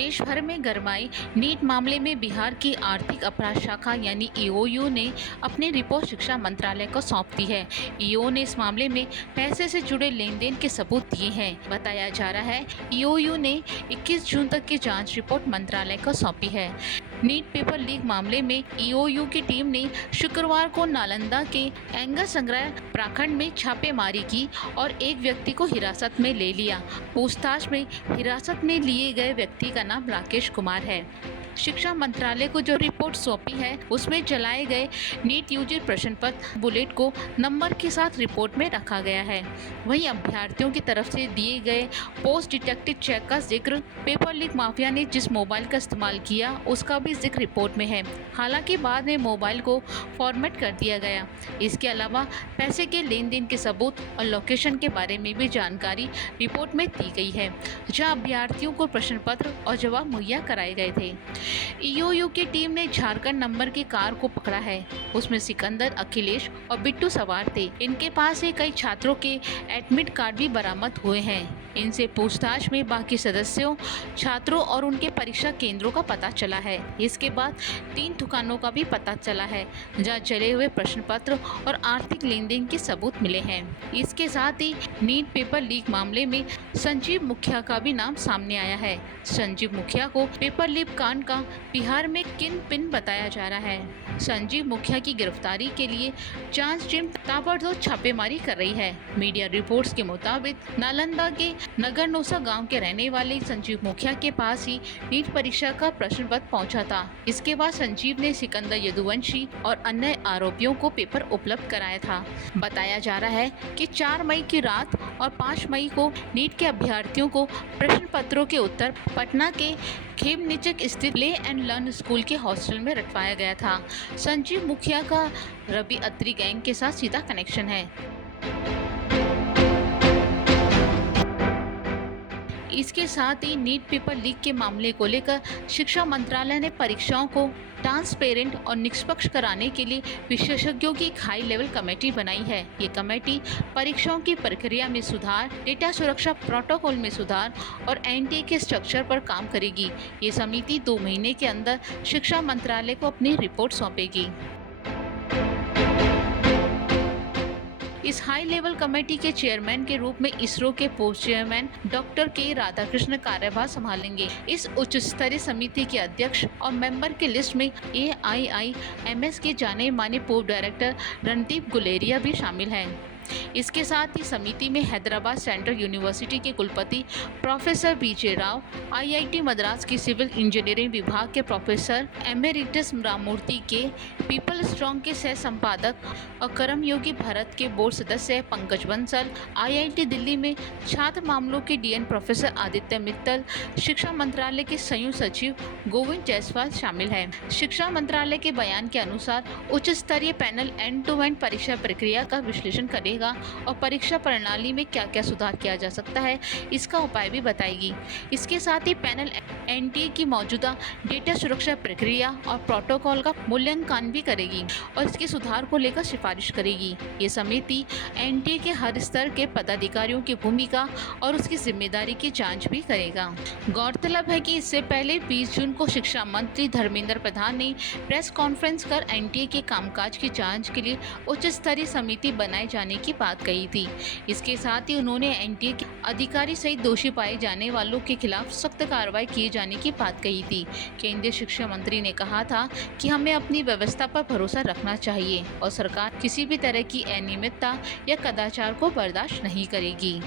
देश भर में गरमाई नीट मामले में बिहार की आर्थिक अपराध शाखा यानी ईओयू ने अपनी रिपोर्ट शिक्षा मंत्रालय को सौंप दी है। ईओ ने इस मामले में पैसे से जुड़े लेन देन के सबूत दिए हैं। बताया जा रहा है ईओयू ने 21 जून तक की जांच रिपोर्ट मंत्रालय को सौंपी है। नीट पेपर लीक मामले में ईओयू की टीम ने शुक्रवार को नालंदा के एंगर संग्रह प्रखंड में छापेमारी की और एक व्यक्ति को हिरासत में ले लिया। पूछताछ में हिरासत में लिए गए व्यक्ति का नाम राकेश कुमार है। शिक्षा मंत्रालय को जो रिपोर्ट सौंपी है उसमें चलाए गए नीट यूजी प्रश्न पत्र बुलेट को नंबर के साथ रिपोर्ट में रखा गया है। वहीं अभ्यर्थियों की तरफ से दिए गए पोस्ट डिटेक्टेड चेक का जिक्र, पेपर लीक माफिया ने जिस मोबाइल का इस्तेमाल किया उसका भी जिक्र रिपोर्ट में है। हालांकि बाद में मोबाइल को फॉर्मेट कर दिया गया। इसके अलावा पैसे के लेन देन के सबूत और लोकेशन के बारे में भी जानकारी रिपोर्ट में दी गई है, जहां अभ्यर्थियों को प्रश्न पत्र और जवाब मुहैया कराए गए थे। ईओयू की टीम ने झारखंड नंबर की कार को पकड़ा है। उसमें सिकंदर, अखिलेश और बिट्टू सवार थे। इनके पास से कई छात्रों के एडमिट कार्ड भी बरामद हुए हैं। इनसे पूछताछ में बाकी सदस्यों, छात्रों और उनके परीक्षा केंद्रों का पता चला है। इसके बाद 3 दुकानों का भी पता चला है जहां जले हुए प्रश्न पत्र और आर्थिक लेन देन के सबूत मिले हैं। इसके साथ ही नीट पेपर लीक मामले में संजीव मुखिया का भी नाम सामने आया है। संजीव मुखिया को पेपर लीक कांड का बिहार में किंग पिन बताया जा रहा है। संजीव मुखिया की गिरफ्तारी के लिए जांच टीम ताबड़तोड़ छापेमारी कर रही है। मीडिया रिपोर्ट्स के मुताबिक नालंदा के नगरनोसा गांव के रहने वाले संजीव मुखिया के पास ही नीट परीक्षा का प्रश्न पत्र पहुंचा था। इसके बाद संजीव ने सिकंदर यदुवंशी और अन्य आरोपियों को पेपर उपलब्ध कराया था। बताया जा रहा है कि 4 मई की रात और 5 मई को नीट के अभ्यर्थियों को प्रश्न पत्रों के उत्तर पटना के खेमनीचक स्थित प्ले एंड लर्न स्कूल के हॉस्टल में रखवाया गया था। संजीव मुखिया का रवि अत्री गैंग के साथ सीधा कनेक्शन है। इसके साथ ही नीट पेपर लीक के मामले को लेकर शिक्षा मंत्रालय ने परीक्षाओं को ट्रांसपेरेंट और निष्पक्ष कराने के लिए विशेषज्ञों की एक हाई लेवल कमेटी बनाई है। ये कमेटी परीक्षाओं की प्रक्रिया में सुधार, डेटा सुरक्षा प्रोटोकॉल में सुधार और एनटीए के स्ट्रक्चर पर काम करेगी। ये समिति 2 महीने के अंदर शिक्षा मंत्रालय को अपनी रिपोर्ट सौंपेगी। इस हाई लेवल कमेटी के चेयरमैन के रूप में इसरो के पोस्ट चेयरमैन डॉक्टर के राधाकृष्ण कार्यभार संभालेंगे। इस उच्च स्तरीय समिति के अध्यक्ष और मेंबर की लिस्ट में AIIMS के जाने माने पूर्व डायरेक्टर रणदीप गुलेरिया भी शामिल हैं। इसके साथ ही समिति में हैदराबाद सेंट्रल यूनिवर्सिटी के कुलपति professor BJ Rao, IIT Madras की सिविल इंजीनियरिंग विभाग के प्रोफेसर एमेरिटस राममूर्ति के, पीपल स्ट्रॉन्ग के सह संपादक और कर्मयोगी भारत के बोर्ड सदस्य पंकज बंसल, IIT दिल्ली में छात्र मामलों के DN प्रोफेसर आदित्य मित्तल, शिक्षा मंत्रालय के संयुक्त सचिव गोविंद जायसवाल शामिल हैं। शिक्षा मंत्रालय के बयान के अनुसार उच्च स्तरीय पैनल एंड टू एंड परीक्षा प्रक्रिया का विश्लेषण करेगा और परीक्षा प्रणाली में क्या क्या सुधार किया जा सकता है इसका उपाय भी बताएगी। इसके साथ ही पैनल एनटीए की मौजूदा डेटा सुरक्षा प्रक्रिया और प्रोटोकॉल का मूल्यांकन भी करेगी और इसके सुधार को लेकर सिफारिश करेगी। ये समिति एनटीए के हर स्तर के पदाधिकारियों की भूमिका और उसकी जिम्मेदारी की जांच भी करेगा। गौरतलब है कि इससे पहले 20 जून को शिक्षा मंत्री धर्मेंद्र प्रधान ने प्रेस कॉन्फ्रेंस कर एनटीए के कामकाज की जाँच के लिए उच्च स्तरीय समिति बनाए जाने की बात कही थी। इसके साथ ही उन्होंने एनटीए के अधिकारी सहित दोषी पाए जाने वालों के खिलाफ सख्त कार्रवाई किए जाने की बात कही थी। केंद्रीय शिक्षा मंत्री ने कहा था कि हमें अपनी व्यवस्था पर भरोसा रखना चाहिए और सरकार किसी भी तरह की अनियमितता या कदाचार को बर्दाश्त नहीं करेगी।